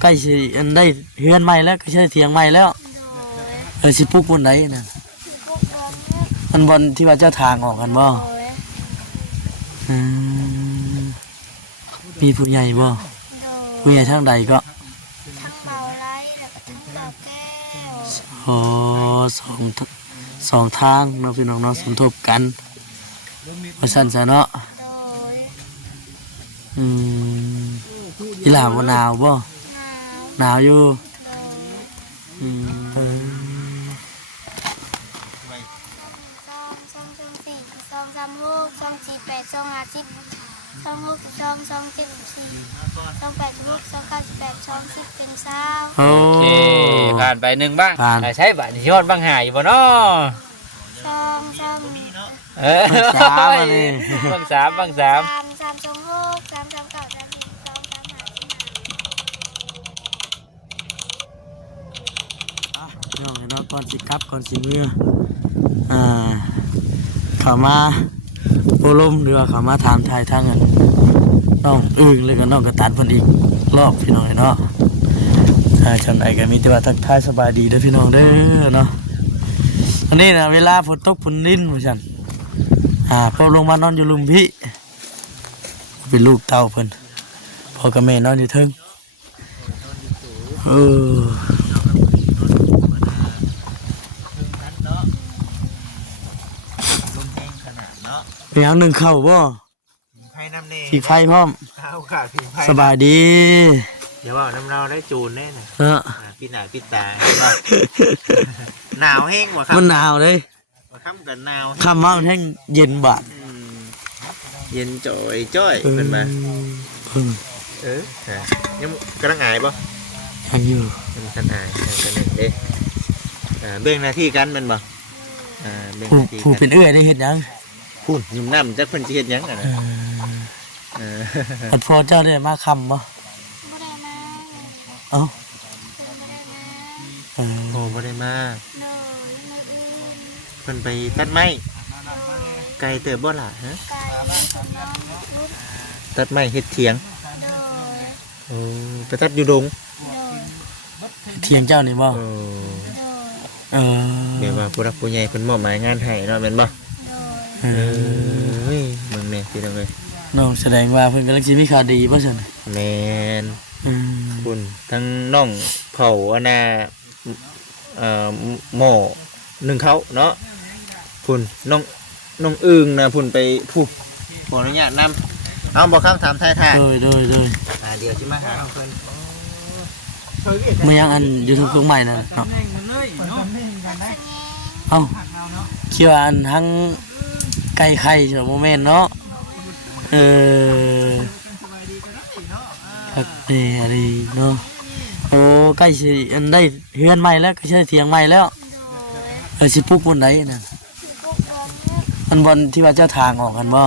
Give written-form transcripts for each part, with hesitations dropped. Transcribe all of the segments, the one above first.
ใกล้สิอันได้เฮือนใหม่แล้วก็ใช้เถียงใหม่แล้วสิปลูกบนไหนน่ะมันบนที่ว่าเจ้าทางออกกันบ่มีผู้ใหญ่บ่ผู้ใหญ่ทางใดก็ทั้งเบาไล่แล้วก็ทั้งเบาแก้วอ๋อสองทางเนาะพี่น้องเนาะสมทบกันว่าซั่นซะเนาะอีหลาบ่หนาวบ่หนาวอยู่โอเคผ่านไปหนึ่งบ้างใช้บัตรยอดบ้างหายอยู่บ่เนาะบ้างสาม3 2 6 3 3 9 3 2 3 5น้องเนาะก่อนสิกลับก่อนสิมื้อเข้ามาโอลมหรือว่าเข้ามาถามทายทางกันน้องอึ้งเลยก็น้องกระตันเพิ่นอีกรอบพี่น้องเนาะจำได้ก็มีแต่ว่าทักทายสบายดีเด้อพี่น้องเด้อเนาะอันนี้นะเวลาฝนตกฝนลิ้นว่าซั่นพอลงมานอนอยู่ลุมพี่เป็นลูกเต้าเพิ่นพ่อกับแม่นอนอยู่เทิงเปียงหนึ่งเข่าบ่ผีไฟพร้อมสบายดีเดี๋ยวว่าน้ำเราได้จูนแน่น่ะปิดหน้าปิดตาหนาวแห้งว่ะครับมันหนาวเลยค่ำกันหนาวค่ำว่ามันแห้งเย็นบาดเย็นจ่อยเป็นมายังกำลังอายป่ะยังอยู่ยังกันอายกันหนึ่งเด้เบื้องหน้าที่กันเป็นป่ะผู้เป็นเอื้อยได้เห็นยังพูดยุ่มน้ำจักเพิ่นสิเฮ็ดหยังอ่ะนะพอเจ้าได้มาคำบ่เอ้าโอ้บ่ได้มาเพิ่นไปตัดไม้ไกลเติบบ่ล่ะฮะตัดไม้เฮ็ดเถียงโอ้ไปตัดอยู่ดงเถียงเจ้านี่บ่เดี๋ยวว่าผู้รักผู้ใหญ่เพิ่นมอบหมายงานให้เนาะแม่นบ่มึงเนี่ยพี่น้องเลยน้องแสดงว่าเพิ่นกำลังสิมีข่าวดีบ่ซั่นแม่นคุณทั้งน้องเผาอันน่ะหม้อนึ่งเขาเนาะคุณน้องอึ่งนะคุณไปพูดขออนุญาตนำเอาบอกคำถามไทยๆโดยเดี๋ยวสิมาหาเพิ่นมายังอันอยู่ทางเครื่องใหม่น่ะเนาะเอ้าคิดว่าอันทั้งไก่ไข่ใช่โมเมนต์เนาะอะไรเนาะโอ้ใกล้สิอันได้เฮือนใหม่แล้วก็ใช้เถียงใหม่แล้วสิปลูกบนไหนน่ะมันบนที่ว่าเจ้าทางออกกันบ่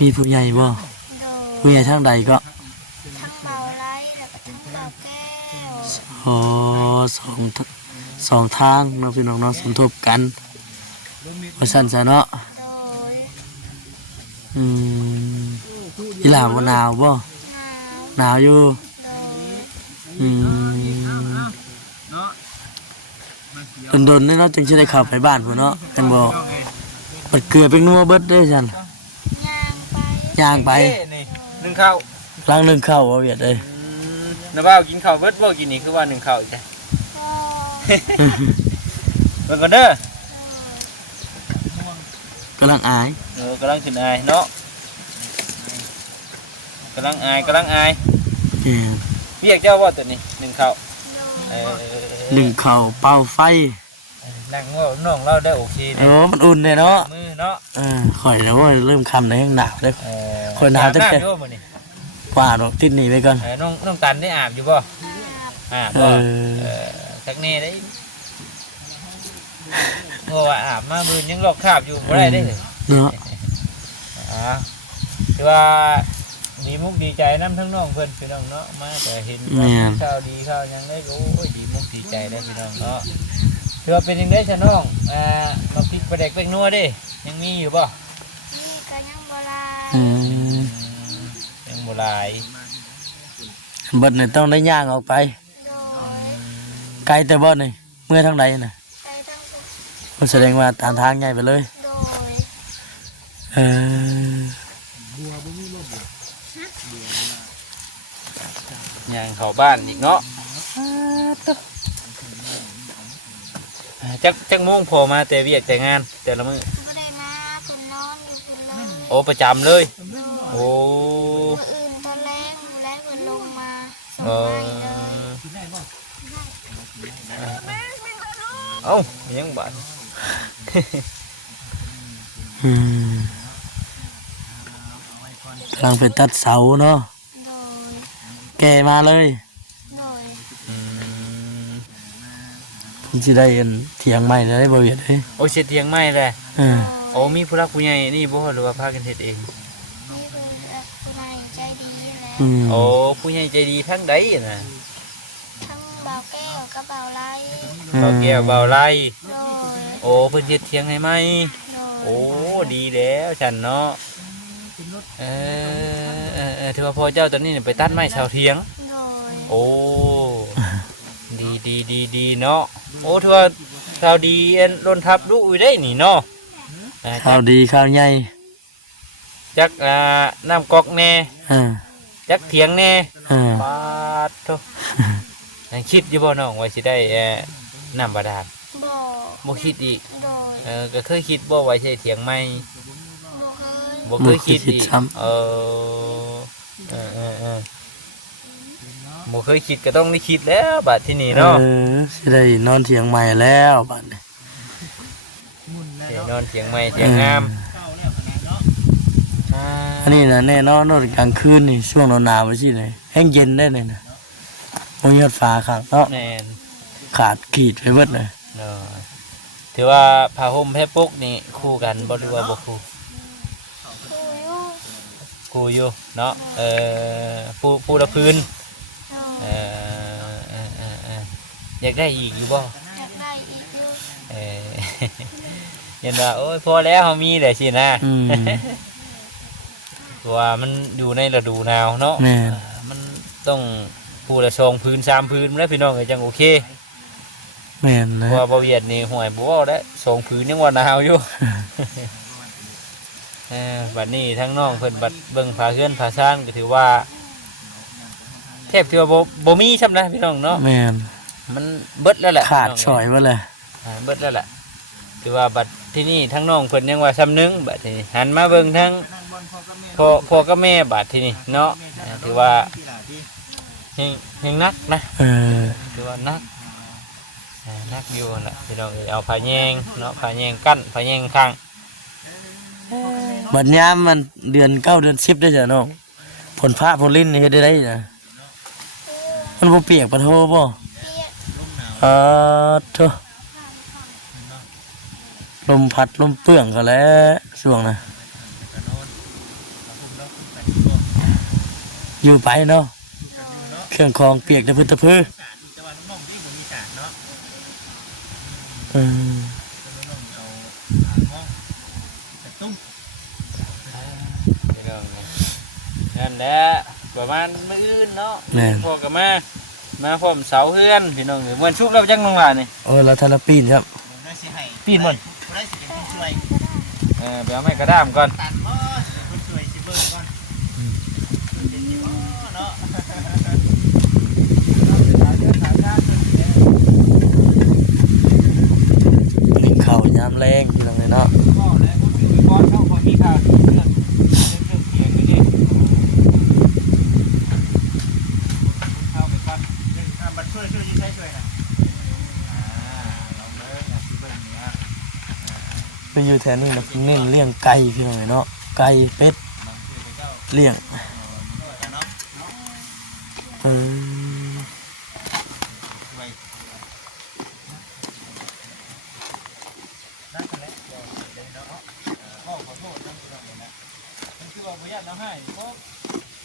มีผู้ใหญ่บ่ผู้ใหญ่ทางใดก็ทั้งเบาไล่แล้วก็ทั้งเบาแก้วอ๋อสองทางเนาะพี่น้องเนาะสมทบกันว่าซั่นซะเนาะอีหลาบ่หนาวบ่หนาวอยู่โดนๆนี่เนาะจึงสิได้เข้าไปบ้านพุ่นเนาะกันบ่มันเกลือเป็นนัวเบิดเด้อซั่นย่างไปนึ่งข้าวล้างนึ่งข้าวบ่เวียดเอ้ยน้าบ่าวกินข้าวเบิดบ่กินนี่คือว่านึ่งข้าวอีกจ้ะเบิ่งก่อนเด้อกำลังอายกำลังขึ้นอายเนาะกำลังอายเรียกเจ้าว่าตัวนี้หนึ่งข้าวหนึ่งข้าวเป่าไฟนั่งว่าน้องเราได้โอเคเนี่ยมันอุ่นเลยเนาะมือเนาะข่อยแล้วว่าเริ่มคำในหนาวเลยข่อยหนาวตั้งแต่กว่าดอกติดหนีไปก่อนน้องตันได้อาบอยู่ป่ะบ่สักเน่ได้เพราะว่าอาบมามือยังหลอกคาบอยู่บ่ได้เนาะคือว่าดีมุกดีใจน้ำทั้งน้องเพื่อนพี่น้องเนาะมาแต่เห็นข้าวดีข้าวยังได้โอ้ยดีมุกดีใจได้พี่น้องเนาะคือว่าเป็นยังได้ชะน้องมาพริกปลาแดกเป็กนัวดิยังมีอยู่ป่ะนี่ก็ยังโบราณยังโบ บ่หลาย เบิดนี่ต้องได้ย่างออกไป โดย ไกลแต่บ่นี่เมื่อทางใดน่ะ ไปทั้งสุด ก็แสดงว่าตามทางใหญ่ไปเลย โดย เออย่างเข้าบ้านอีกเนาะจักโมงพอมาแต่เวียกแต่งานแต่ละมื้อ ไม่ได้มาคุณนอนอยู่คุณเลย โอ้ประจำเลย โอ้ มืออื่นตอนแรกดูแลคุณลงมาส่ เอง ไปเลย เอ้ายังบาด อืมกำลังไปตัดเสาเนาะ โดย แกมาเลย โดย อืม สิได้เห็นเถียงใหม่ได้บ่เวียดเด้ย โอ้เสียเทียงไม่แหละ เออ โอ้มีผู้รักผู้ใหญ่นี่บ่หรือว่าพากันเฮ็ดเอง นี่คือคุณนายใจดีแล้ว อืม โอ้ผู้ใหญ่ใจดีทั้งใดน่ะ ทั้งเบาแก้วกับเบาไล่ เบาแก้วเบาไล่ โดย โอ้เพิ่นเฮ็ดเทียงให้ไหม โด โอ้ ย ดีแล้วฉันเนาะถือว่าพ่อเจ้าตอนนี้เนี่ยไปตัดไม้ชาวเทียง โดย โอ้ ดีเนาะ โอ้ถือว่าชาวดีเอ็นล้นทับลูกอยู่ได้นี่เนาะ ข้าวดีข้าวใหญ่ จักน้ำก๊อกแน่ อ่า จักเถียงแน่ อ่า ปาดโตยังคิดอยู่บ่น้องว่าสิได้น้ำบาดาล บ่ บ่คิดอีก โดย ก็เคยคิดบ่ว่าสิได้เถียงไหม บ่เคย บ่เคยคิดอีกบ่เคยคิดก็ต้องได้คิดแล้วบัดที่นี่เนาะ สิได้นอนเถียงใหม่แล้วบัดนี้ นอนเถียงใหม่เถียงงาม อันนี้นะแน่นอนนอนกลางคืนนี่ช่วงหนาวๆไปสิเลยแห้งเย็นได้เลยนะบ่มียอดฟ้าครับเนาะ แน่น ขาดขีดไปเบิดเลย เนาะถือว่าผ้าห่มแพรปกนี่คู่กันบ่หรือว่าบ่คู่ คุยอยู่ คู่อยู่เนาะผู้ละพื้น โด เอย อยากได้อีกอยู่บ่ อยากได้อีกอยู่ เออ ยันว่าโอ้ยพอแล้วเขามีแหละสินะ อืม เพราะว่ามันอยู่ในฤดูหนาวเนาะ แม่น มันต้องผู้ละ2พื้น3พื้นแล้วพี่น้องก็จังโอเค แม่นเล เพ ย ราะว่าบ่เวียดนี่ห่วยบ่เว้าได้2พื้นยังว่าหนาวอยู่ บัดนี้ทั้งน้องเพิ่นบัดเบิ่งผาเฮือนผาซ่านก็ถือว่าแทบที่ว่าบ่มีซ้ำนะพี่น้องเนาะ แม่น มันเบิดแล้วแหละ ขาด พี่น้ง ฉ่อยเบิดเลย เบิดแล้วแหละถือว่าบัดที่นี่ทั้งน้องเพิ่นยังว่าซ้ำนึงบัดที่นี่หันมาเบิ่งทั้งพ่อกับแม่บัดที่นี่เนาะถือว่ายังนักนะ เออ ถือว่านักนักอยู่น่ะพี่น้องเอาผ้าแยงเนาะผ้าแยงกั้นผ้าแยงข้าง บัดยามมันเดือน9เดือน10ได้จ้ะน้องผลพระผลลิ้นนี่เฮ็ดได้นะมันบ่เปียกปะโทบ่ เปียก โธ่ลมพัดลมเปื้องก็แล้วช่วงน่ะอยู่ไปเนาะเครื่องคองเปียกตะพื้นตะพื้นอืม พี่น้องนั่นแหละประมาณมื้ออื่นเนาะพอกับมาพร้อมเสาเฮือนพี่น้องเหมือนชุบแล้วจังลงล่ะนี่ โอ้ยเราทานปีนครับ ปีนมันไปเอาไม้กระด้ามก่อน หนึ่งเข่ายามแรงพี่น้องเลยเนาะ พ่อแล้วพูดถึงก้อนเข้าพอมีข่าวเรื่องเทียงนี่เข้าไปก่อนบัตรช่วยยิ่งใช้ช่วยนะลองเลยนะที่เบิ้งนี่ฮะ ไปอยู่แถวนี้นะเน้นเลี้ยงไก่พี่น้องเลยเนาะไก่เป็ดเลี้ยงอืม นั่นแหละเดี๋ยวเนาะขอโทษนะพี่น้องนะมันคือว่าพยาธิน้ำให้เพราะ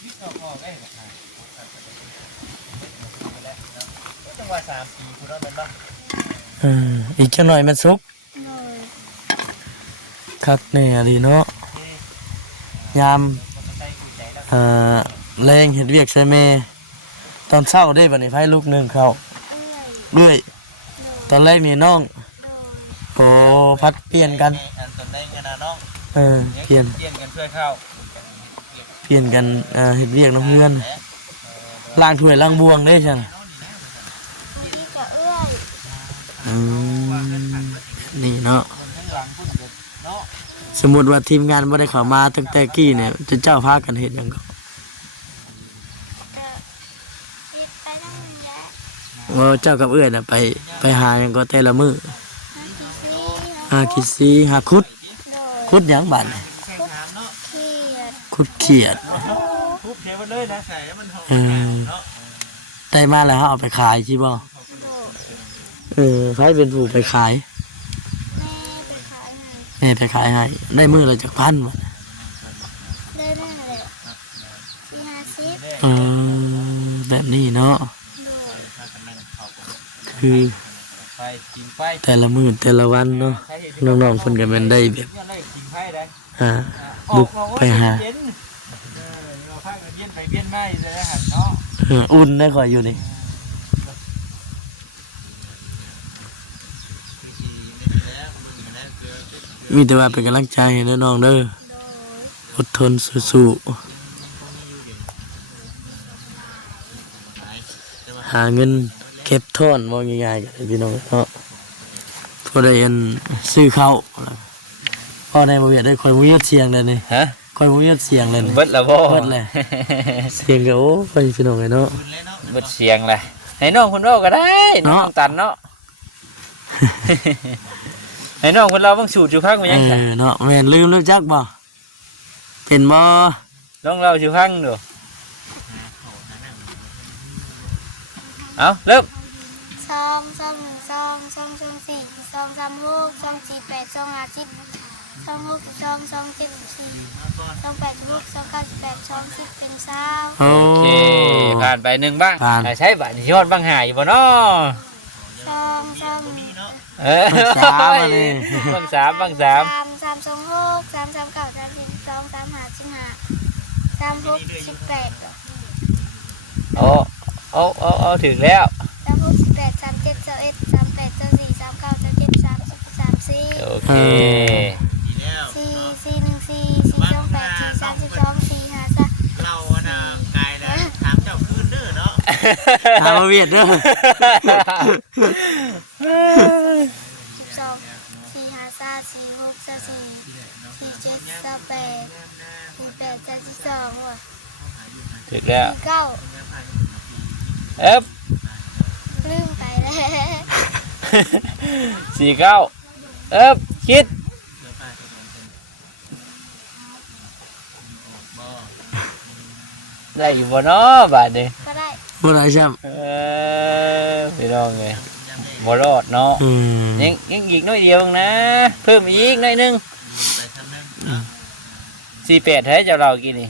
วิเคราะห์ได้หรอกจังหวะ3 ปีคุณเราเป็นบ้าง อีกจังหน่อยมันสุก โดย คักเนี่ยดีเนาะยาม แรงเฮ็ดเวียกใส่แม่ตอนเช้าได้บัดนี้ไผลูกหนึงเข้า เอื้อย เรื่อยตอนแรกนี่น้อง โดย โอ้พัดเปลี่ยนกัน อันตนได้กันนะน้อง เปลี่ยน เปลี่ยนกันช่วยเข้า เปลี่ยนกันเฮ็ดเวียกน้ำเพื่อนล้างถ้วยล้างบวงได้จัง นี่ก็เอื้อย อืมนี่เนาะ ข้างหลังพุ่นเนาะ สมมุติว่าทีมงานบ่ได้เข้ามาตั้งแต่กี้เนี่ยจะเจ้าพากันเฮ็ดหยังก็ ก็ยิบไปนั่งแยะ ว่าเจ้ากับเอื้อยน่ะไปหาหยังก็แต่ละมื้อ หากี่ซี่ หาขุด โดย ขุดหยังบัดนี่ คุกเขียด ขุดเขียด ทุบเทมันเลยนะใส่มันหอม เออได้มาแล้วเอาไปขายสิบ่ โดย ใครเป็นผู้ไปขาย แม่ไปขายให้ แม่ไปขายให้ได้มื้อละจักพันบ่ ได้แน่เลย4-50 แบบนี้เนาะ โดย คือ ไฟกินไฟ แต่ละมื้อแต่ละวันเนาะน้องๆเพิ่นก็แม่นได้แบบ เนี่ยไล่กินไฟได้ บุกไปหา เย็นเราพากันเย็นไปเย็นมาอยู่เลยหันเนาะ อุ่นได้ค่อยอยู่นี่มีแต่ว่าเป็นกำลังใจให้น้องๆเด้อ โดย อดทนสู้ๆหาเงินเก็บทอนว่าง่ายๆกันเลยพี่น้องเนาะพอได้อันซื้อข้าวพอได้บ่เวียดได้คอยบ่ยึดเสียงเลยนี่ ฮะ คอยบ่ยึดเสียงเลยนี่ เบิดละบ่ เบิดเลย เสียงก็โอ้ไปพี่น้องเนาะ เบิดเสียงเลยให้น้องคนเราก็ได้น้องตันเนาะ ให้น้องคนเราบางสูตรอยู่ข้างมันยังไง เนาะแม่นลืมจักบ่เป็นบ่ ลองเราอยู่ข้างดูเอาเริ่ม 2 2 1 2 2 2 4 2 3 6 2 4 8 2 5 10 2 6 2 2 7 4 2 8 6 2 9 8 2 10เป็น20 โอ โอเคผ่านไปหนึ่งบ้าง ผ่าน ใช้บัตรยอดบ้างหายอยู่บ่เนาะ 2 เออ สามอันนี้ บ้างสามบ้างสาม 3 3 2 6 3 3 9 3 12 3 5 15 3 6 18 เอาถึงแล้ว 3 6 18 3 7 21 3 8 24 3 9 3 7 30 34 โอเค 4 4 1 4 4 2 8 4 32 4 5 3 เราน่ะกายแล้วถามเจ้าคืนเด้อเนาะ หามาเวียดเด้อ 12 4 5 3 4 6 4 4 7 8 4 8 32ว่ะ ถึงแล้ว 4 9 เอ๊บ ลืมไปแล้ว 49เอ๊บคิดได้อยู่บ่เนาะบาทนี้ ก็ได้ บ่ได้ซ้ำ พี่น้องไงบ่รอดเนาะยังอีกน้อยเดียวนะ เพิ่มอีกน้อยนึง48ให้เจ้าเรากินนี่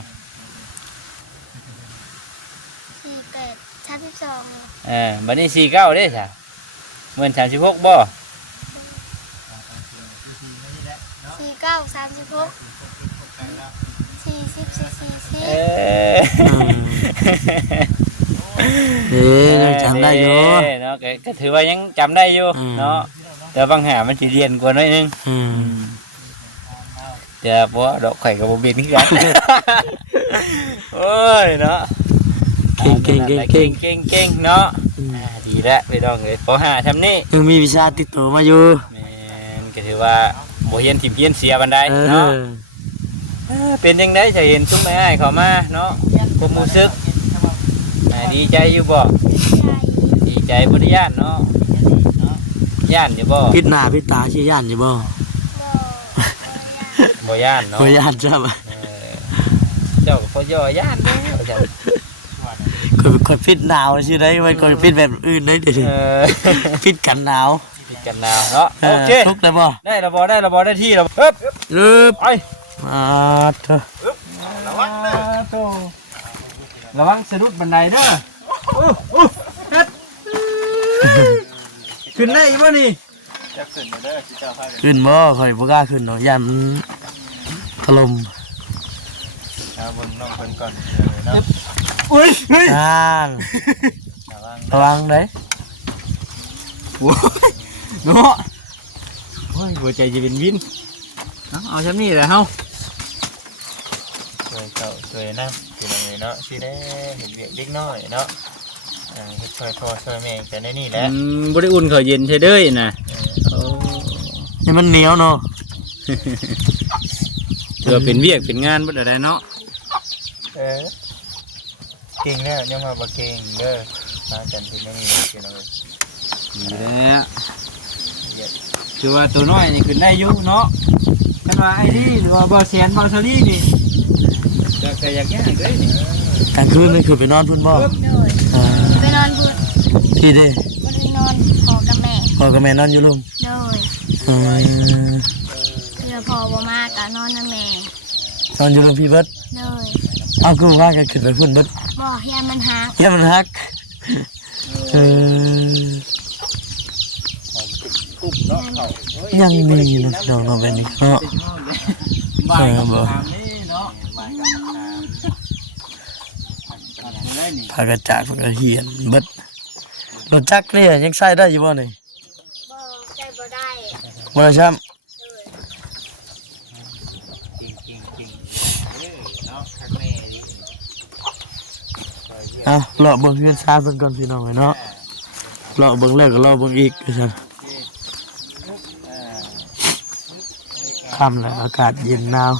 48 32 บัดนี้49เด้จ้ะเหมือน36บ่ 49 36 40 44 ยังจำได้อยู่ เนาะก็ถือว่ายังจำได้อยู่เนาะแต่บางหามันสิเรียนกว่าน้อยนึงจะบ่ดอกไข่กับบ่บินคือกันโอ้ยเนาะเก่งเนาะดีแล้วพี่น้องเอ้ยป.5 ทำนี่ ยังมีวิชาติดตัวมาอยู่ แม่นก็ถือว่าบ่เฮียนทิ่มเฮียนเสียบันไดเนาะเป็นจังได๋จะเห็นซุมแม่อ้ายเข้ามาเนาะความรู้สึกดีใจอยู่บ่ดีใจบ่ได้ย่านเนาะย่านอยู่บ่ พิดหน้าพิดตาชื่อย่านอยู่บ่ บ่ย่านเนาะ บ่ย่านจ้ะ เจ้าก็พอย่อย่านแล้วจ้ะ กดพิดหนาวชื่อได้มันกดพิดแบบอื่นได้เดี๋ยวพิดกันหนาว ผิดกันนาวเนาะโอเค ทุกได้บ่ ได้ระบอได้ที่แล้วปึ๊บ รึบ ไป มาเถอะ ระวังเด้อระวังสะดุดบันไดเด้อเฮ็ดขึ้นได้อีกบ่นี่ จะขึ้นเด้อที่เจ้าพากัน ขึ้นบ่ค่อยบ่กล้าขึ้นดอกย่านมันถล่ม เอาบนน้องเพิ่นก่อนเนาะ อุ้ยเฮ้ย อ่าน ระวัง ระวังเด้ โอ้ยเนาะโอ้ยหัวใจจะเป็นวินเอาชั้นนี้แหละเฮา ช่วยเจ้าช่วยนะพี่น้องเนาะสิได้เห็นเวียกเด็กน้อยเนาะเฮ็ดช่วยพ่อช่วยแม่กันในนี่แหละ บ่ได้อุ่นข้าวเย็นใช่เด้อน่ะโอ้ นี่มันเหนียวเนาะ เถื่อเป็นเวียกเป็นงานบ่ได้เนาะ เก่งแล้วยังมาบ่เก่งเด้อมากันที่นี่พี่น้อง ดีแล้วคือว่าตัวน้อยนี่ขึ้นได้อยู่เนาะคันว่าไอ้นี่หรือว่าบ่แสนบ่ซาลี่นี่ก็อยากแย่งเด้นี่ กลางคืนนี่คือไปนอนพุ่นบ่ โดย อ่า ไปนอนบุญ พี่เด้ บ่ได้นอนพอกับแม่ พ่อกับแม่นอนอยู่ลุม โดย อืม เพื่อพอบ่มากะนอนนำแม่ นอนอยู่ลุมพี่เบิด โดย เอาคือว่ากันขึ้นไปพุ่นเบิด บ่ยามมันหาง เหี้ยมันฮักเออ ปุ๊บเนาะเขา ยังมีนะน้องๆแบบนี้เนาะ บ่ายกับ บ่ ถามนี่เนาะบ่ายกับถามได้นี่ พากระจาดพากระเหียนเบิดรถจักรเนี่ยยังใช้ได้อยู่บ่นี่ บ่ใจบ่ได้ บ่ได้ช้ำ เนาะคักแม่ดิ เอาเลาะเบิ่งเฮือนซ่าเพิ่นก่อนพี่น้องเนาะเลาะเบิ่งแล้วก็เลาะเบิ่งอีกว่าซั่นค่ำแล้วอากาศเย็นหนาว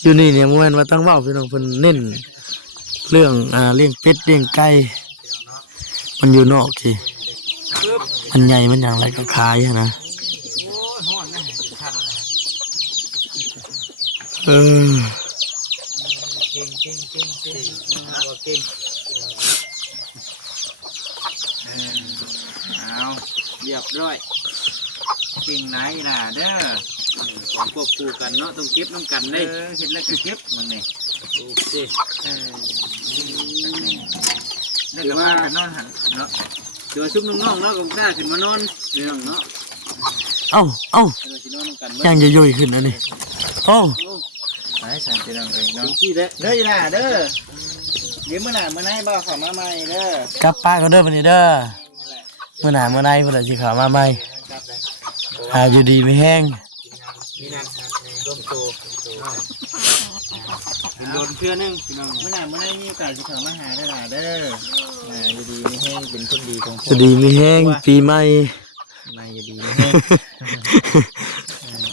อยู่นี่เนี่ยบ่แม่นว่าต้องเว้าพี่น้องเพิ่นเน้นเรื่องเลี้ยงเป็ดเลี้ยงไก่มันอยู่นอกสิมันใหญ่มันหยังไรก็ขายอะนะเออ เก่งบ่เก่ง เอาเรียบร้อยเก่งไหนล่ะเด้อของควบคู่กันเนาะต้องเก็บน้ำกันได้เห็นแล้วก็เก็บมันนี่โอเคได้ก็ว่ากันนอนหันเนาะเดี๋ยวชุบน้องๆเนาะก็กล้าขึ้นมานอนเรื่องเนาะ เอ้า เดี๋ยวสินอนนำกัน ยังจะย่อยขึ้นอันนี้โอ้ ไปสั่นพี่น้องเอ้ย ถึ เนาะ งที่แล้วเด้อล่ะเด้อเดี๋ยวมื้อหน้ามื้อไหนบ่เข้ามาใหม่เด้อก ลับป้านก็เด้อบัดนี้เด้อมื้อหน้ามื้อใดเพิ่นสิเข้ามาใหม่อยู่ดีไม่แห้ง มีนัดร่วมโต เป็นโดนเพื่อนึงพี่น้อง มื้อหน้ามื้อไหนมีโอกาสสิเข้ามาหาได้ล่ะเด้ออยู่ดีมีแห้งเป็นคนดีของ อยู่ดีไม่แห้งปีใหม่ มาอยู่ดีมีแห้ง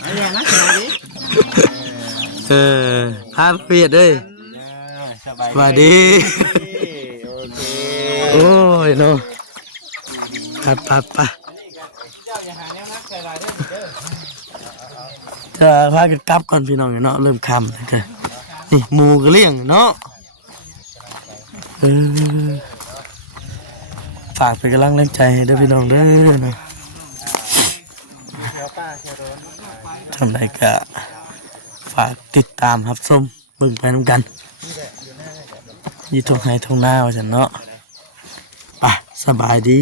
อะไรนะสบายดี เออพาเปียดเด้ย สบาย สวัสดี โอเค โอ้ยเนาะไปจะพากันกลับก่อนพี่น้องเนาะเริ่มค่ำแล้วกันนี่หมูก็เลี้ยงเนาะเออฝากเป็นกำลังแใจให้เด้อพี่น้องเด้อเนาะทำไรก็ฝากติดตามรับชมเบิ่งไปน้ำกันอยู่ตรงไหนตรงหน้าว่าฉันเนาะไปสบายดี